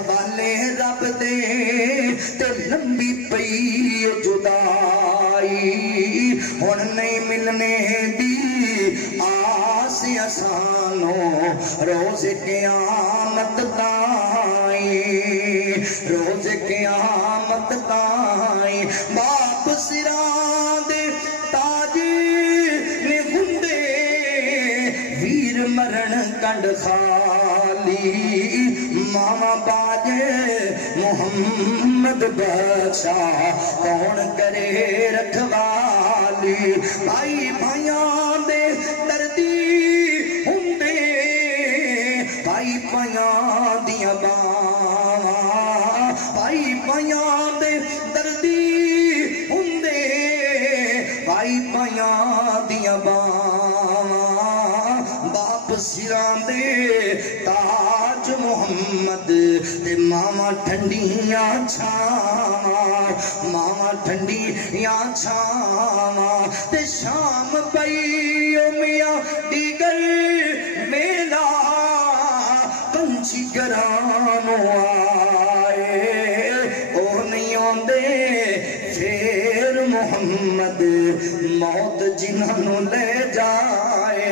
हवाले रब दे ते लंबी पई जुदाई हुण नहीं मिलने दी आस असानो रोज क़यामत ताई रोज क़यामत ताई बाप सिरां दे ताज ने हुंदे वीर मरण कंड खाली मामा बाजे मोहम्मद बख्शा कौन करे रखवाली भाई भाइयां दे दर्दी हुंदे भाई भाइयां दियां बावां भाई भाइयां दे दर्दी हुंदे भाई भाइयां दियां बावां बाप सिरां दे ताज मोहम्मद ते मामा ठंडियां छावां मामा ठंडियां छावां ते शाम पई ओ मियां दीगर मेला पंछी घरानो आए ओ नहीं आंदे फिर मोहम्मद मौत जिन्हां नूं ले जाए।